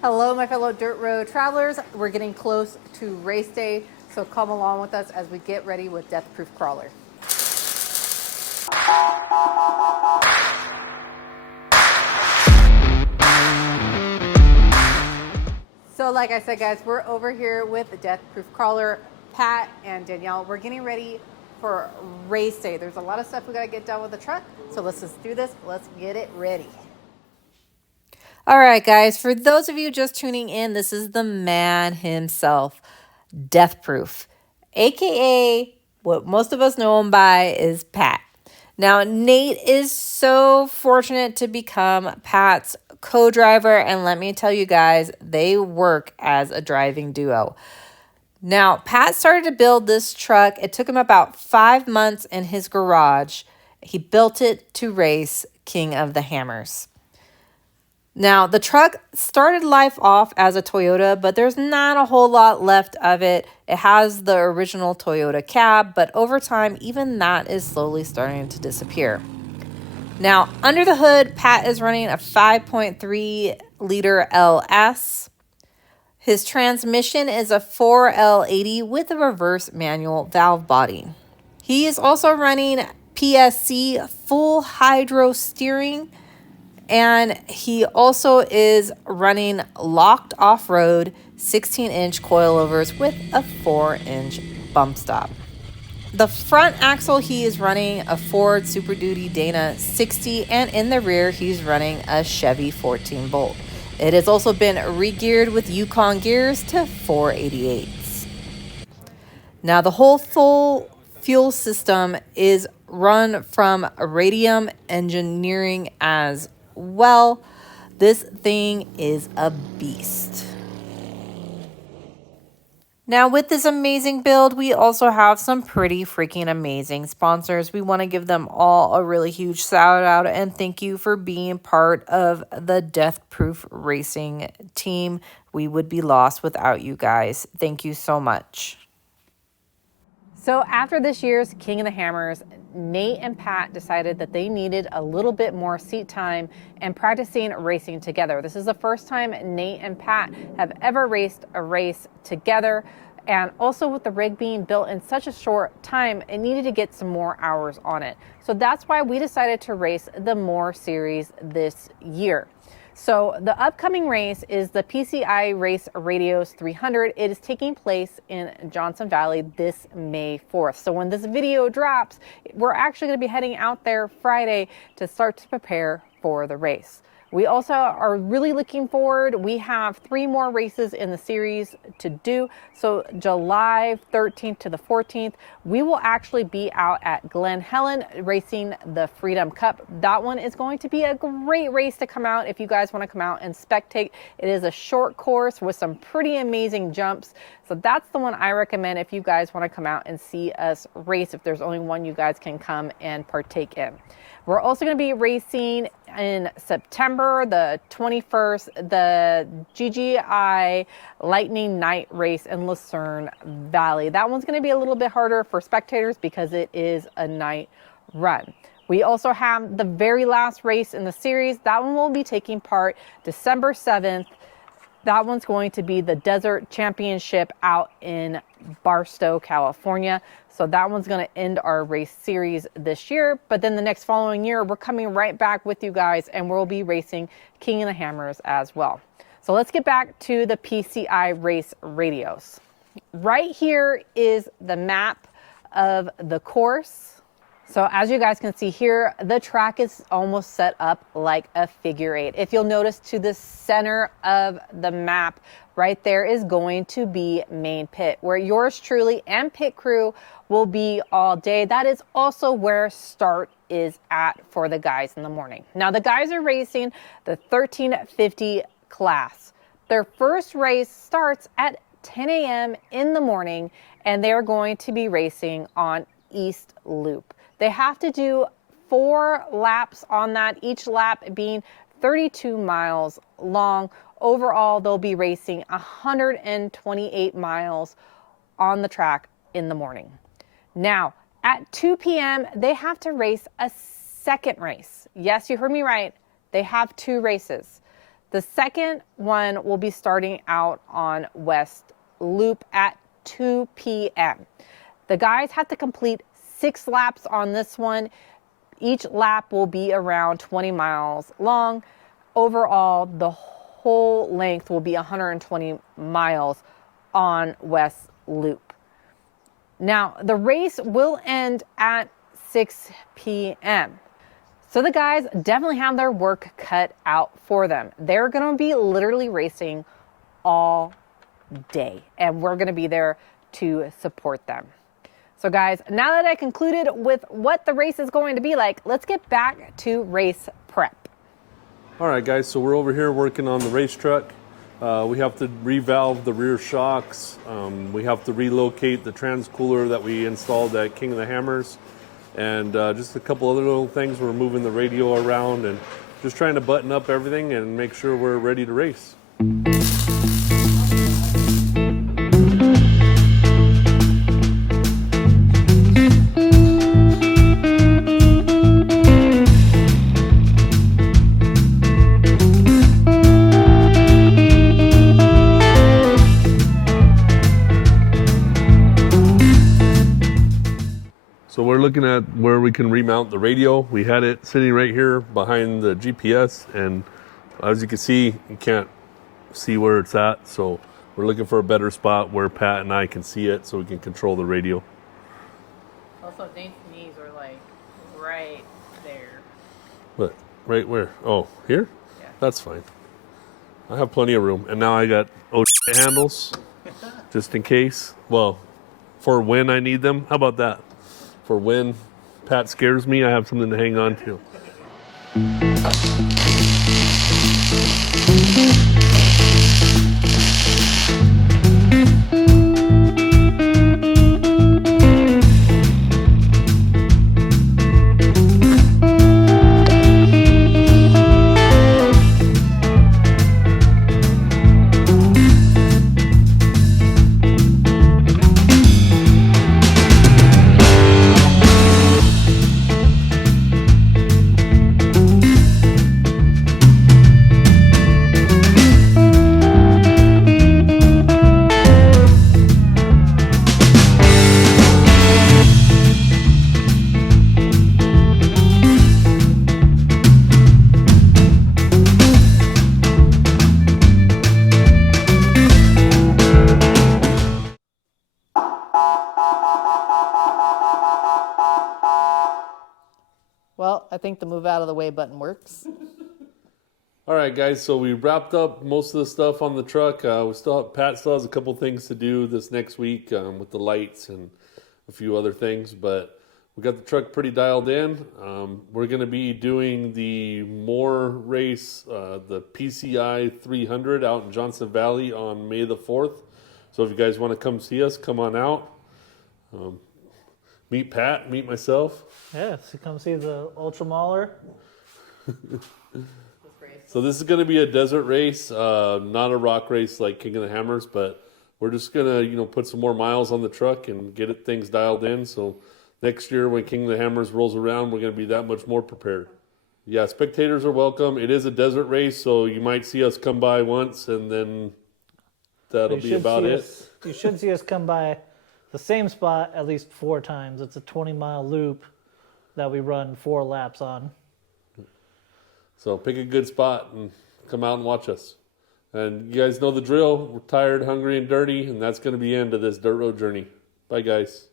Hello, my fellow dirt road travelers. We're getting close to race day, so come along with us as we get ready with Deathproof Crawler. So like I said, guys, we're over here with the Deathproof Crawler, Pat and Danielle. We're getting ready for race day. There's a lot of stuff we got to get done with the truck, so let's just do this. Let's get it ready. All right, guys, for those of you just tuning in, this is the man himself, Deathproof, aka what most of us know him by is Pat. Now, Nate is so fortunate to become Pat's co-driver, and let me tell you guys, they work as a driving duo. Now, Pat started to build this truck. It took him about 5 months in his garage. He built it to race King of the Hammers. Now, the truck started life off as a Toyota, but there's not a whole lot left of it. It has the original Toyota cab, but over time, even that is slowly starting to disappear. Now, under the hood, Pat is running a 5.3 liter LS. His transmission is a 4L80 with a reverse manual valve body. He is also running PSC full hydro steering, and he also is running locked off-road 16-inch coilovers with a 4-inch bump stop. The front axle, he is running a Ford Superduty Dana 60, and in the rear, he's running a Chevy 14 Bolt. It has also been re-geared with Yukon gears to 488s. Now, the whole full fuel system is run from Radium Engineering as well. This thing is a beast. Now, with this amazing build, we also have some pretty freaking amazing sponsors. We want to give them all a really huge shout out and thank you for being part of the Deathproof Racing team. We would be lost without you guys. Thank you so much. So after this year's King of the Hammers, Nate and Pat decided that they needed a little bit more seat time and practicing racing together. This is the first time Nate and Pat have ever raced a race together. And also with the rig being built in such a short time, it needed to get some more hours on it. So that's why we decided to race the More Series this year. So the upcoming race is the PCI Race Radio's 300. It is taking place in Johnson Valley this May 4th. So when this video drops, we're actually going to be heading out there Friday to start to prepare for the race. We also are really looking forward. We have 3 more races in the series to do. So July 13th to the 14th, we will actually be out at Glen Helen racing the Freedom Cup. That one is going to be a great race to come out if you guys want to come out and spectate. It is a short course with some pretty amazing jumps. So that's the one I recommend if you guys want to come out and see us race, if there's only one you guys can come and partake in. We're also going to be racing in September the 21st, the GGI Lightning Night Race in Lucerne Valley. That one's going to be a little bit harder for spectators because it is a night run. We also have the very last race in the series. That one will be taking part December 7th. That one's going to be the Desert Championship out in Barstow, California. So that one's going to end our race series this year. But then the next following year, we're coming right back with you guys and we'll be racing King of the Hammers as well. So let's get back to the PCI Race Radios. Right here is the map of the course. So as you guys can see here, the track is almost set up like a figure 8. If you'll notice to the center of the map, right there is going to be main pit, where yours truly and pit crew will be all day. That is also where start is at for the guys in the morning. Now the guys are racing the 1350 class. Their first race starts at 10 a.m. in the morning, and they're going to be racing on East Loop. They have to do 4 laps on that, each lap being 32 miles long. Overall, they'll be racing 128 miles on the track in the morning. Now, at 2 p.m., they have to race a second race. Yes, you heard me right. They have 2 races. The second one will be starting out on West Loop at 2 p.m. The guys have to complete 6 laps on this one. Each lap will be around 20 miles long. Overall, the whole length will be 120 miles on West Loop. Now, the race will end at 6 p.m. So the guys definitely have their work cut out for them. They're going to be literally racing all day, and we're going to be there to support them. So guys, now that I concluded with what the race is going to be like, let's get back to race prep. All right, guys, so we're over here working on the race truck. We have to revalve the rear shocks. We have to relocate the transcooler that we installed at King of the Hammers. And just a couple other little things. We're moving the radio around and just trying to button up everything and make sure we're ready to race. So we're looking at where we can remount the radio. We had it sitting right here behind the GPS, and as you can see, you can't see where it's at. So we're looking for a better spot where Pat and I can see it so we can control the radio. Also, Dane's knees are like right there. What? Right where? Oh, here? Yeah. That's fine. I have plenty of room. And now I got handles just in case. Well, for when I need them. How about that? For when Pat scares me, I have something to hang on to. Well, I think the move out of the way button works. All right, guys, so we wrapped up most of the stuff on the truck. Pat still has a couple things to do this next week with the lights and a few other things, but we got the truck pretty dialed in. We're going to be doing the Moore race, the PCI 300 out in Johnson Valley on May the 4th. So if you guys want to come see us, come on out. Meet Pat, meet myself. Yeah, so come see the Ultra Mauler. So this is going to be a desert race, not a rock race like King of the Hammers, but we're just going to, put some more miles on the truck and get things dialed in. So next year when King of the Hammers rolls around, we're going to be that much more prepared. Yeah, spectators are welcome. It is a desert race, so you might see us come by once, and then that'll be about it. You should see us come by the same spot at least 4 times. It's a 20-mile loop that we run 4 laps on. So pick a good spot and come out and watch us. And you guys know the drill. We're tired, hungry, and dirty, and that's going to be the end of this dirt road journey. Bye, guys.